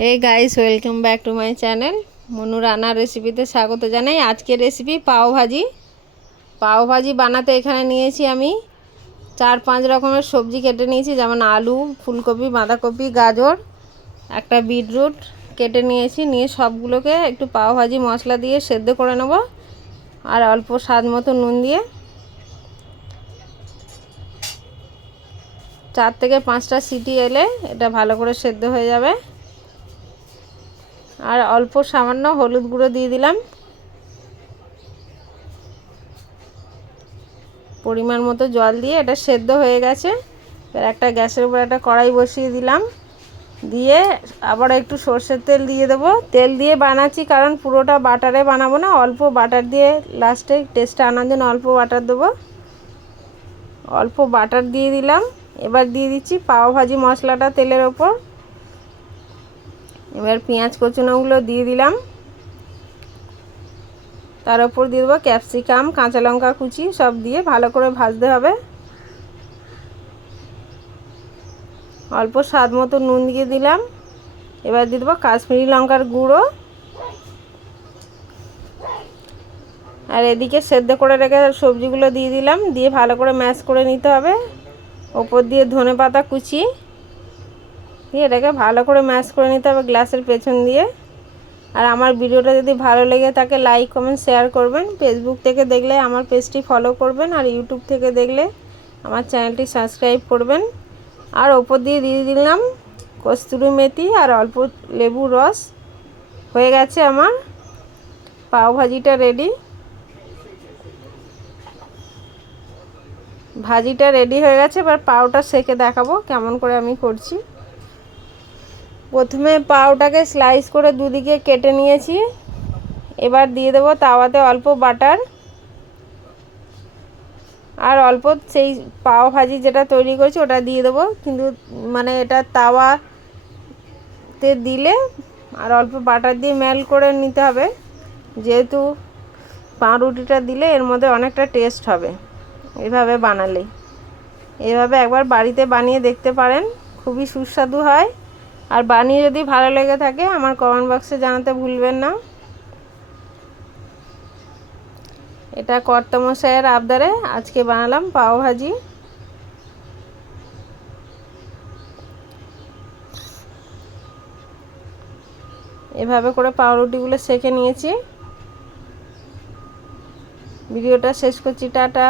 Hey guys, welcome back to my channel. Manu রান্নার রেসিপিতে স্বাগত জানাই। আজকের রেসিপি পাও ভাজি বানাতে এখানে নিয়েছি আমি 4-5 রকমের সবজি কেটে নিয়েছি, যেমন আলু, ফুলকপি, বাঁধাকপি, গাজর, একটা বিটরুট কেটে নিয়েছি। নিয়ে সবগুলোকে একটু পাও ভাজি মশলা দিয়ে সেদ্ধ করে নেব, আর অল্প স্বাদ মতো নুন দিয়ে 4 থেকে 5টা সিটি এলে এটা ভালো করে সেদ্ধ হয়ে যাবে। আর অল্প সামান্য হলুদ গুঁড়ো দিয়ে দিলাম, পরিমাণ মতো জল দিয়ে এটা সেদ্ধ হয়ে গেছে। এবার একটা গ্যাসের উপর একটা কড়াই বসিয়ে দিলাম, দিয়ে আবার একটু সর্ষের তেল দিয়ে দেবো। তেল দিয়ে বানাচ্ছি কারণ পুরোটা বাটারে বানাবো না, অল্প বাটার দিয়ে লাস্টে টেস্টটা আনার জন্য অল্প বাটার দেবো। অল্প বাটার দিয়ে দিলাম। এবার দিয়ে দিচ্ছি পাও ভাজি মশলাটা তেলের ওপর। এবার পেঁয়াজ কুচনোগুলো দিয়ে দিলাম, তার উপর দিয়ে দেবো ক্যাপসিকাম, কাঁচা লঙ্কা কুচি, সব দিয়ে ভালো করে ভাজতে হবে। অল্প স্বাদ মতো নুন দিয়ে দিলাম। এবার দিয়ে দেবো কাশ্মীরি লঙ্কার গুঁড়ো। আর এদিকে সেদ্ধ করে রেখে সবজিগুলো দিয়ে দিলাম, দিয়ে ভালো করে ম্যাশ করে নিতে হবে। ওপর দিয়ে ধনেপাতা কুচি দিয়ে এটাকে ভালো করে ম্যাশ করে নিতে হবে গ্লাসের পেছন দিয়ে। আর আমার ভিডিওটা যদি ভালো লেগে থাকে লাইক, কমেন্ট, শেয়ার করবেন। ফেসবুক থেকে দেখলে আমার পেজটি ফলো করবেন, আর ইউটিউব থেকে দেখলে আমার চ্যানেলটি সাবস্ক্রাইব করবেন। আর ওপর দিয়ে দিয়ে দিলাম কস্তুরি মেথি আর অল্প লেবুর রস। হয়ে গেছে আমার পাও ভাজিটা রেডি। ভাজিটা রেডি হয়ে গেছে। এবার পাওটা সেকে দেখাবো কেমন করে আমি করছি। প্রথমে পাওটাকে স্লাইস করে দুদিকে কেটে নিয়েছি। এবার দিয়ে দেবো তাওয়াতে অল্প বাটার আর অল্প সেই পাও ভাজি যেটা তৈরি করেছি ওটা দিয়ে দেবো। কিন্তু মানে এটা তাওয়াতে দিলে আর অল্প বাটার দিয়ে মেল্ট করে নিতে হবে, যেহেতু পাউরুটিটা দিলে এর মধ্যে অনেকটা টেস্ট হবে এভাবে বানালে। এভাবে একবার বাড়িতে বানিয়ে দেখতে পারেন, খুবই সুস্বাদু হয়। আর বানিয়ে যদি ভালো লেগে থাকে আমার কমেন্ট বক্সে জানাতে ভুলবেন না। এটা কর্তামশাইয়ের আবদারে আজকে বানালাম পাও ভাজি। এভাবে করে পাউরুটিগুলো সেঁকে নিয়েছি। ভিডিওটা শেষ করছি, টাটা।